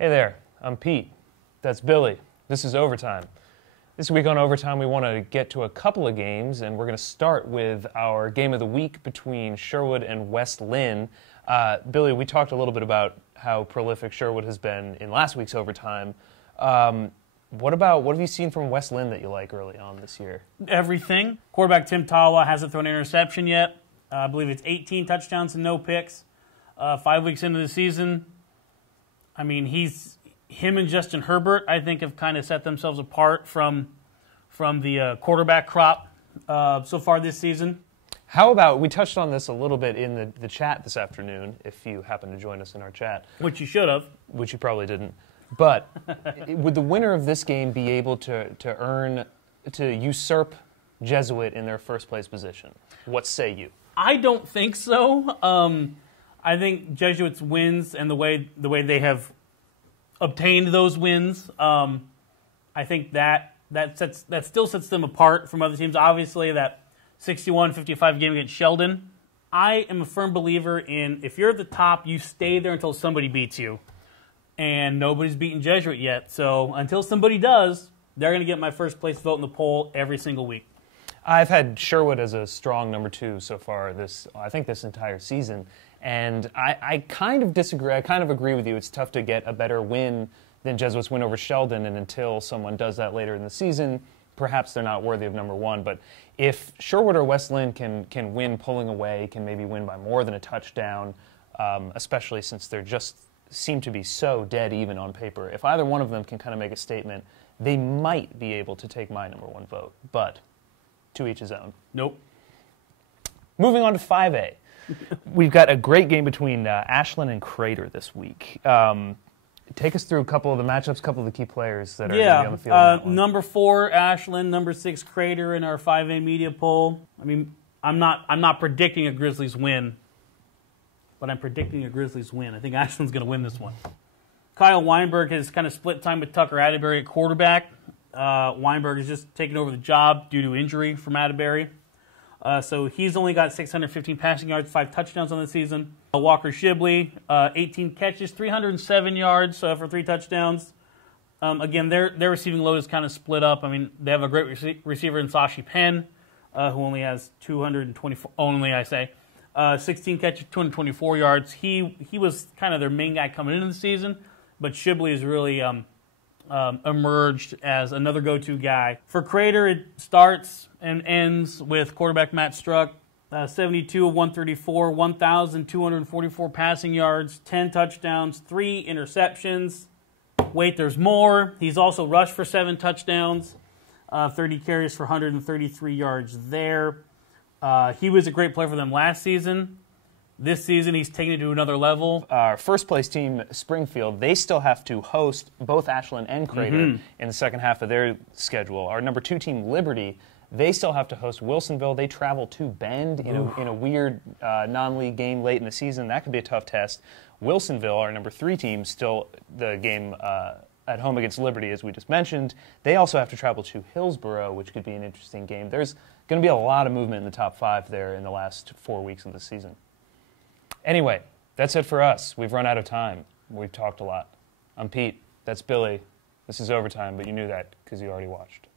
Hey there, I'm Pete. That's Billy. This is Overtime. This week on Overtime, we want to get to a couple of games, and we're going to start with our game of the week between Sherwood and West Linn. Billy, we talked a little bit about how prolific Sherwood has been in last week's Overtime. What have you seen from West Linn that you like early on this year? Everything. Quarterback Tim Tawa hasn't thrown an interception yet. I believe it's 18 touchdowns and no picks. 5 weeks into the season, I mean, him and Justin Herbert, I think, have kind of set themselves apart from the quarterback crop so far this season. How about, we touched on this a little bit in the chat this afternoon, if you happen to join us in our chat. Which you should have. Which you probably didn't. But would the winner of this game be able to usurp Jesuit in their first place position? What say you? I don't think so. I think Jesuits' wins and the way they have obtained those wins, I think that still sets them apart from other teams. Obviously, that 61-55 game against Sheldon. I am a firm believer in if you're at the top, you stay there until somebody beats you. And nobody's beaten Jesuit yet. So until somebody does, they're going to get my first place vote in the poll every single week. I've had Sherwood as a strong number 2 so far this entire season. And I kind of disagree. I kind of agree with you. It's tough to get a better win than Jesuits' win over Sheldon, and until someone does that later in the season, perhaps they're not worthy of number 1. But if Sherwood or West Linn can win pulling away, can maybe win by more than a touchdown, especially since they're just seem to be so dead even on paper. If either one of them can kind of make a statement, they might be able to take my number 1 vote. But to each his own. Nope. Moving on to 5A. We've got a great game between Ashland and Crater this week. Take us through a couple of the matchups, a couple of the key players that are going to be on the field. Number 4, Ashland. Number 6, Crater in our 5A media poll. I mean, I'm not predicting a Grizzlies win, but I'm predicting a Grizzlies win. I think Ashland's going to win this one. Kyle Weinberg has kind of split time with Tucker Atterbury at quarterback. Weinberg has just taken over the job due to injury from Atterbury. So he's only got 615 passing yards, 5 touchdowns on the season. Walker Shibley, 18 catches, 307 yards for 3 touchdowns. Again, their receiving load is kind of split up. I mean, they have a great receiver in Sashi Penn, who only has 16 catches, 224 yards. He was kind of their main guy coming into the season, but Shibley has really emerged as another go-to guy. For Crater, it starts and ends with quarterback Matt Struck, 72 of 134, 1,244 passing yards, 10 touchdowns, 3 interceptions. Wait, there's more. He's also rushed for 7 touchdowns, 30 carries for 133 yards there. He was a great player for them last season. This season, he's taken it to another level. Our first-place team, Springfield, they still have to host both Ashland and Crater in the second half of their schedule. Our number 2 team, Liberty, they still have to host Wilsonville. They travel to Bend in a weird non-league game late in the season. That could be a tough test. Wilsonville, our number 3 team, still the game at home against Liberty, as we just mentioned. They also have to travel to Hillsboro, which could be an interesting game. There's going to be a lot of movement in the top 5 there in the last 4 weeks of the season. Anyway, that's it for us. We've run out of time. We've talked a lot. I'm Pete. That's Billy. This is Overtime, but you knew that because you already watched.